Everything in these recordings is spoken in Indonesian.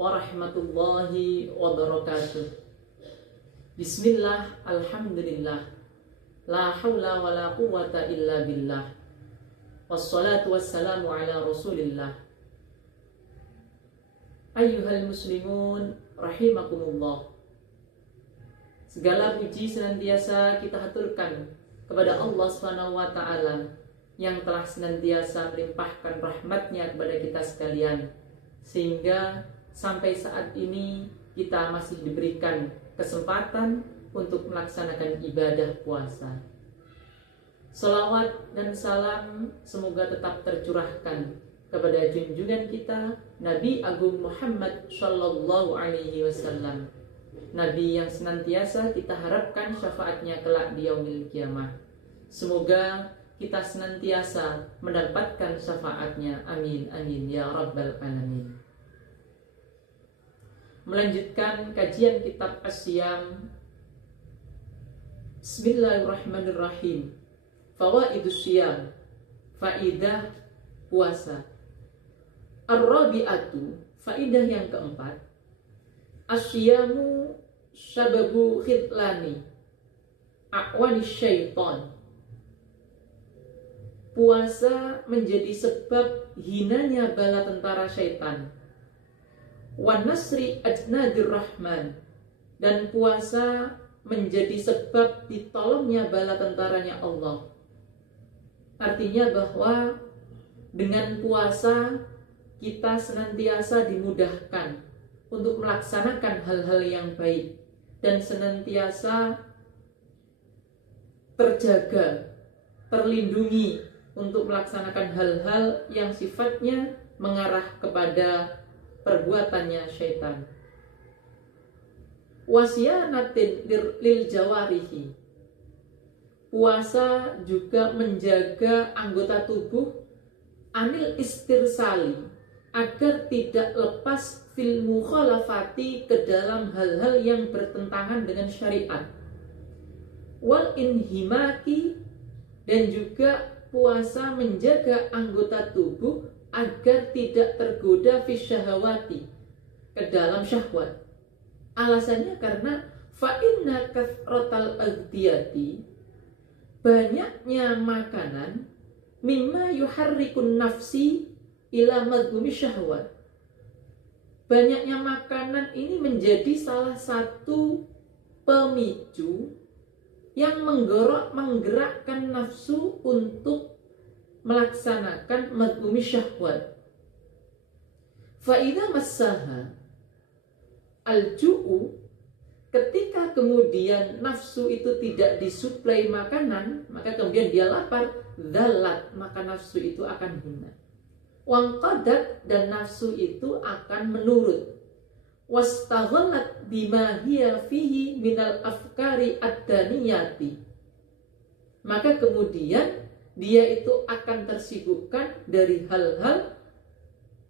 warahmatullahi wabarakatuh. Bismillah, alhamdulillah, la hawla wa la quwwata illa billah, wassalatu wassalamu ala rasulillah. Ayyuhal muslimun rahimakumullah. Segala puji senantiasa kita haturkan kepada Allah SWT yang telah senantiasa melimpahkan rahmatnya kepada kita sekalian, sehingga sampai saat ini kita masih diberikan kesempatan untuk melaksanakan ibadah puasa. Selawat dan salam semoga tetap tercurahkan kepada junjungan kita Nabi Agung Muhammad Sallallahu Alaihi Wasallam, Nabi yang senantiasa kita harapkan syafaatnya kelak di yaumil kiamah. Semoga kita senantiasa mendapatkan syafaatnya, amin amin ya rabbal alamin. Melanjutkan kajian kitab As-Siyam. Bismillahirrahmanirrahim. Fawaidus Siyam, faidah puasa. Ar-rabi'atu, faidah yang keempat. As-Siyamu sababu khidlani a'wani syaitan. Puasa menjadi sebab hinanya bala tentara syaitan. Wa nasri ajnadir rahman, dan puasa menjadi sebab ditolongnya bala tentaranya Allah. Artinya bahwa dengan puasa kita senantiasa dimudahkan untuk melaksanakan hal-hal yang baik dan senantiasa terjaga, terlindungi untuk melaksanakan hal-hal yang sifatnya mengarah kepada perbuatannya syaitan. Wasyanatin lil jawarihi, puasa juga menjaga anggota tubuh anil istirsali, agar tidak lepas fil mukhalafati, ke dalam hal-hal yang bertentangan dengan syariat. Wal inhimaki, dan juga puasa menjaga anggota tubuh agar tidak tergoda fi syahawati, ke dalam syahwat. Alasannya karena fa inna kathratal aghdiyati, banyaknya makanan, mimma yuharrikun nafsi ila madhumi syahwat. Banyaknya makanan ini menjadi salah satu pemicu yang menggerakkan nafsu untuk melaksanakan madhumi syahwat. Fa'idha massaha al-ju'u, ketika kemudian nafsu itu tidak disuplai makanan, maka kemudian dia lapar, dhalat, maka nafsu itu akan hina. Wangqadat, dan nafsu itu akan menurut. Wastaghallat bima hiya fihi minal afkari ad-daniyati, maka kemudian dia itu akan tersibukkan dari hal-hal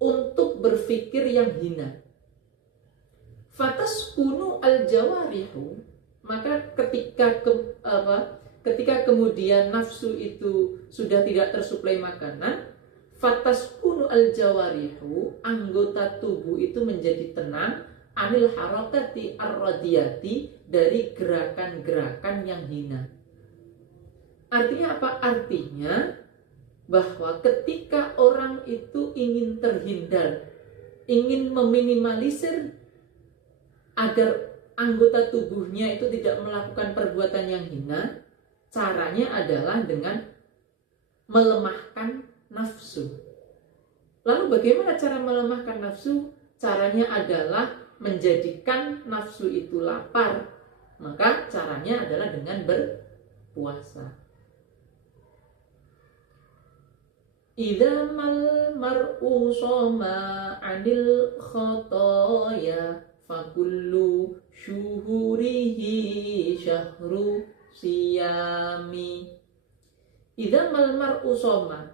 untuk berpikir yang hina. Fataskunu al-jawarihu, maka ketika kemudian nafsu itu sudah tidak tersuplai makanan, fataskunu al-jawarihu, anggota tubuh itu menjadi tenang, anil harakati ar-radiyati, dari gerakan-gerakan yang hina. Artinya apa? Artinya bahwa ketika orang itu ingin terhindar, ingin meminimalisir agar anggota tubuhnya itu tidak melakukan perbuatan yang hina, caranya adalah dengan melemahkan nafsu. Lalu bagaimana cara melemahkan nafsu? Caranya adalah menjadikan nafsu itu lapar. Maka caranya adalah dengan berpuasa. Idza mal mar'u shoma 'anil khotoya fakullu syuhurihi syahru siyami. Idza mal mar'u shoma,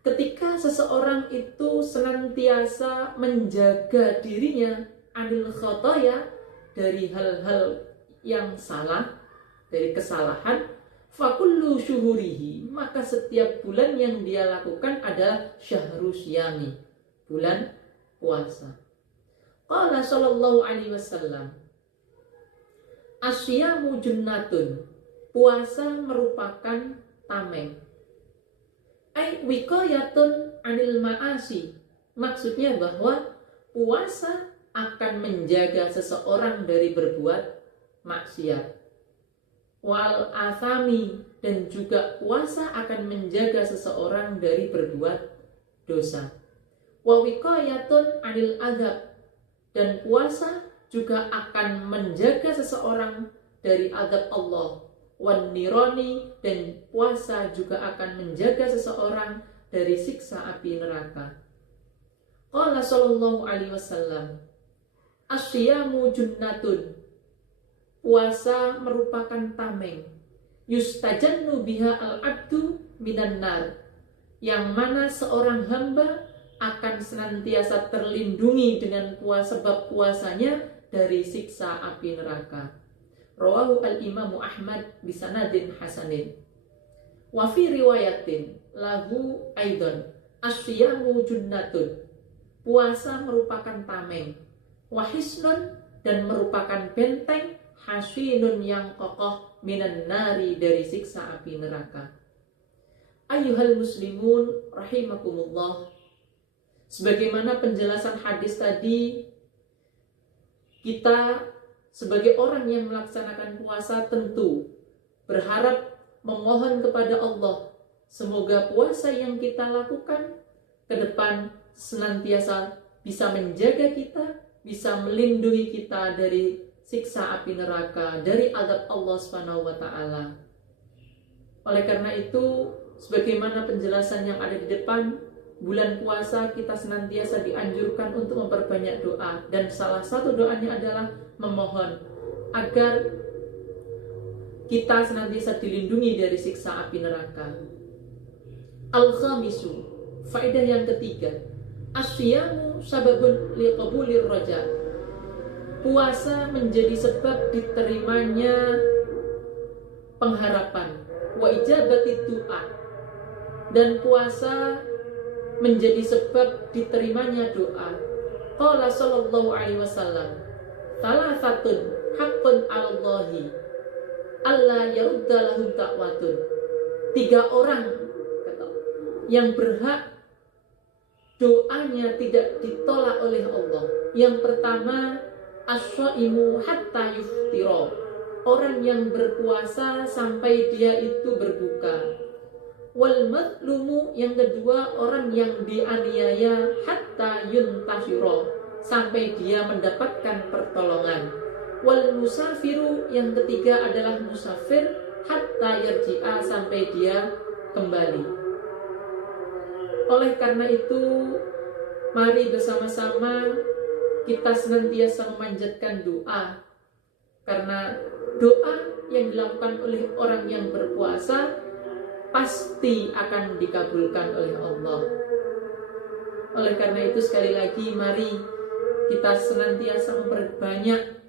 ketika seseorang itu senantiasa menjaga dirinya anil khotoya, dari hal-hal yang salah, dari kesalahan, fakullu syuhurihi, maka setiap bulan yang dia lakukan adalah syahrus yami, bulan puasa. Qala sallallahu alaihi wasallam, asyamu junnatun, puasa merupakan tameng. Ai wiqayatun anil ma'asi, maksudnya bahwa puasa akan menjaga seseorang dari berbuat maksiat. Wal athami, dan juga puasa akan menjaga seseorang dari berbuat dosa. Wa wiqayatun anil adab, dan puasa juga akan menjaga seseorang dari azab Allah. Wan nirani, dan puasa juga akan menjaga seseorang dari siksa api neraka. Qala sallallahu alaihi wasallam, asyamu junnatun, puasa merupakan tameng. Yustajannu biha al-abdu minan nar, yang mana seorang hamba akan senantiasa terlindungi dengan puasa, sebab puasanya dari siksa api neraka. Rawahu al-Imamu Ahmad bisanadin hasanin. Wa fi riwayatin lahu aidan asyamu junnatun, puasa merupakan tameng. Wa hisnun, dan merupakan benteng. Hasinun, yang kokoh. Minan nari, dari siksa api neraka. Ayyuhal muslimun rahimakumullah, sebagaimana penjelasan hadis tadi, kita sebagai orang yang melaksanakan puasa tentu berharap, memohon kepada Allah, semoga puasa yang kita lakukan ke depan senantiasa bisa menjaga kita, bisa melindungi kita dari siksa api neraka, dari azab Allah Subhanahu wa taala. Oleh karena itu, sebagaimana penjelasan yang ada di depan, bulan puasa kita senantiasa dianjurkan untuk memperbanyak doa, dan salah satu doanya adalah memohon agar kita senantiasa dilindungi dari siksa api neraka. Al-khamisu, faedah yang ketiga, asyamu sababun liqabulir raja, puasa menjadi sebab diterimanya pengharapan. Wa ijabati du'a, dan puasa menjadi sebab diterimanya doa. Qala sallallahu alaihi wasallam, thalathatun haqqun 'alallahi alla yarudda lahum da'watun, 3 orang yang berhak doanya tidak ditolak oleh Allah. Yang pertama, as-shaimu hatta yuftira, orang yang berpuasa sampai dia itu berbuka. Wal madlumu, yang kedua, orang yang dianiaya hatta yuntashira, sampai dia mendapatkan pertolongan. Wal musafiru, yang ketiga adalah musafir, hatta yarji'a, sampai dia kembali. Oleh karena itu, mari bersama-sama kita senantiasa memanjatkan doa, karena doa yang dilakukan oleh orang yang berpuasa pasti akan dikabulkan oleh Allah. Oleh karena itu, sekali lagi mari kita senantiasa memperbanyak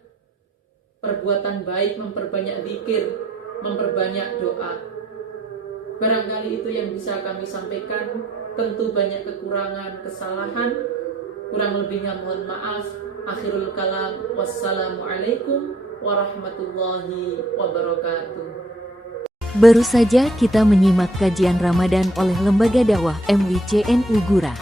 perbuatan baik, memperbanyak zikir, memperbanyak doa. Barangkali itu yang bisa kami sampaikan. Tentu banyak kekurangan, kesalahan, kurang lebihnya mohon maaf. Akhirul kalam, wassalamualaikum warahmatullahi wabarakatuh. Baru saja kita menyimak kajian Ramadan oleh Lembaga Dakwah MWCNU Gurah.